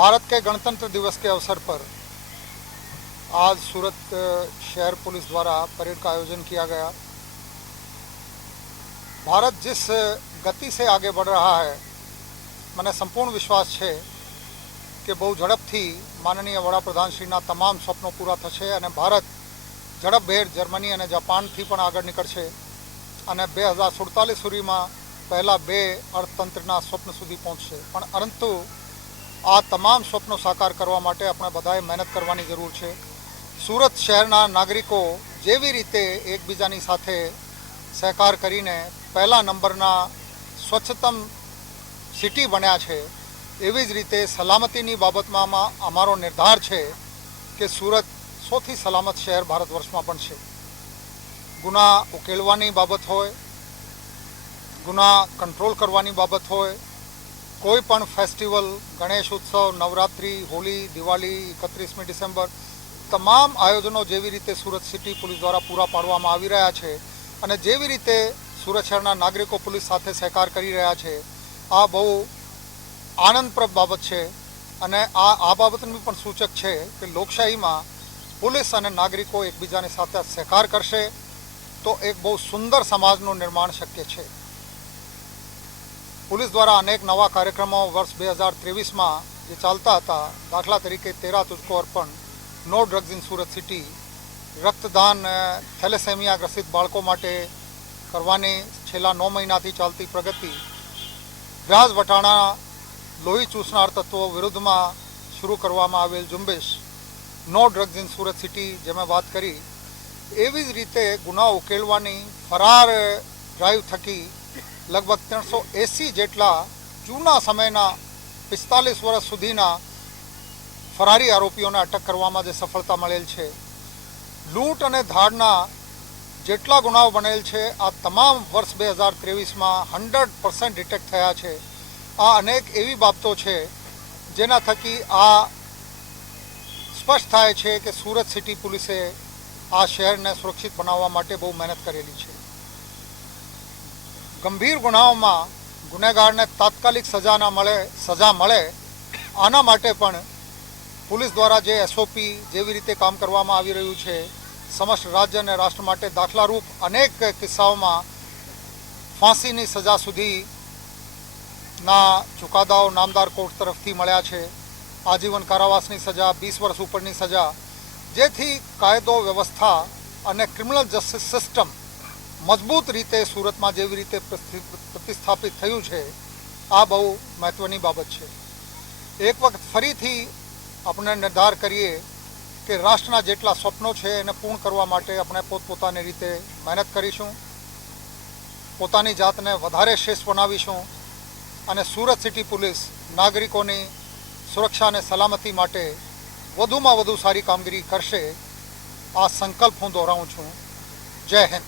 भारत के गणतंत्र दिवस के अवसर पर आज सूरत अ, शहर पुलिस द्वारा परेड का आयोजन किया गया ભારત जिस ગતિ से आगे बढ़ रहा है મને સંપૂર્ણ વિશ્વાસ છે કે બહુ ઝડપથી માનનીય વડાપ્રધાનશ્રીના તમામ સ્વપ્નો પૂરા થશે અને ભારત ઝડપભેર જર્મની અને જાપાનથી પણ આગળ નીકળશે અને બે હજાર સુડતાલીસ સુધીમાં પહેલાં બે અર્થતંત્રના સ્વપ્ન સુધી પહોંચશે પણ પરંતુ આ તમામ સ્વપ્નો સાકાર કરવા માટે આપણે બધાએ મહેનત કરવાની જરૂર છે. સુરત શહેરના નાગરિકો જેવી રીતે એકબીજાની સાથે સહકાર કરીને પહેલા નંબરના સ્વચ્છતમ સિટી બન્યા છે, એવી જ રીતે સલામતીની બાબતમાં અમારો નિર્ધાર છે કે સુરત સૌથી સલામત શહેર ભારત વર્ષમાં પણ છે. ગુના ઉકેલવાની બાબત હોય, ગુના કંટ્રોલ કરવાની બાબત હોય કોઈ પણ ફેસ્ટિવલ, ગણેશ ઉત્સવ, નવરાત્રિ, હોલી, દિવાળી, એકત્રીસમી ડિસેમ્બર, તમામ આયોજનો જેવી રીતે સુરત સિટી પોલીસ દ્વારા પૂરા પાડવામાં આવી રહ્યા છે અને જેવી રીતે સુરત શહેરના નાગરિકો પોલીસ સાથે સહકાર કરી રહ્યા છે, આ બહુ આનંદપ્રદ બાબત છે અને આ આ બાબતનું પણ સૂચક છે કે લોકશાહીમાં પોલીસ અને નાગરિકો એકબીજાની સાથે સહકાર કરશે તો એક બહુ સુંદર સમાજનું નિર્માણ શક્ય છે. પોલીસ દ્વારા અનેક નવા કાર્યક્રમો વર્ષ બે હજાર ત્રેવીસમાં જે ચાલતા હતા, દાખલા તરીકે તેરા તુજકો અર્પણ, no drugs in Surat city રક્તદાન થેલેસેમિયા ગ્રસિત બાળકો માટે કરવાની છેલ્લા નવ મહિનાથી ચાલતી પ્રગતિ, વ્યાજ વટાણા, લોહી ચૂસનાર તત્વો વિરુદ્ધમાં શરૂ કરવામાં આવેલ ઝુંબેશ, no drugs in Surat city જે મેં વાત કરી, એવી જ રીતે ગુના ઉકેલવાની ફરાર ડ્રાઈવ થકી લગભગ ત્રણસો એંસી જેટલા જૂના સમયના પિસ્તાલીસ વર્ષ સુધીના ફરારી આરોપીઓને અટક કરવામાં જે સફળતા મળેલ છે. લૂંટ અને ધાડના જેટલા ગુનાઓ બનેલ છે, આ તમામ વર્ષ બે હજાર ત્રેવીસમાં હંડ્રેડ પર્સન્ટ ડિટેક્ટ થયા છે. આ અનેક એવી બાબતો છે, જેના થકી આ સ્પષ્ટ થાય છે કે સુરત સિટી પોલીસે આ શહેરને સુરક્ષિત બનાવવા માટે બહુ મહેનત કરેલી છે. ગંભીર ગુનાઓમાં ગુનેગારને તાત્કાલિક સજા ના મળે, સજા મળે, આના માટે પણ પોલીસ દ્વારા જે એસઓપી જેવી રીતે કામ કરવામાં આવી રહ્યું છે, સમસ્ત રાજ્ય અને રાષ્ટ્ર માટે દાખલારૂપ અનેક કિસ્સાઓમાં ફાંસીની સજા સુધી ના ચુકાદાઓ નામદાર કોર્ટ તરફથી મળ્યા છે. આજીવન કારાવાસની સજા, વીસ વર્ષ ઉપરની સજા, જેથી કાયદો, વ્યવસ્થા અને ક્રિમિનલ જસ્ટિસ સિસ્ટમ મજબૂત રીતે સુરતમાં જેવી રીતે પ્રતિસ્થાપિત થયું છે, આ બહુ મહત્વની બાબત છે. એક વખત ફરીથી આપણે નિર્ધાર કરીએ કે રાષ્ટ્રના જેટલા સ્વપ્નો છે એને પૂર્ણ કરવા માટે આપણે પોતપોતાની રીતે મહેનત કરીશું, પોતાની જાતને વધારે શ્રેષ્ઠ બનાવીશું અને સુરત સિટી પોલીસ નાગરિકોની સુરક્ષા અને સલામતી માટે વધુમાં વધુ સારી કામગીરી કરશે, આ સંકલ્પ હું દોહરાવું છું. જય હિન્દ.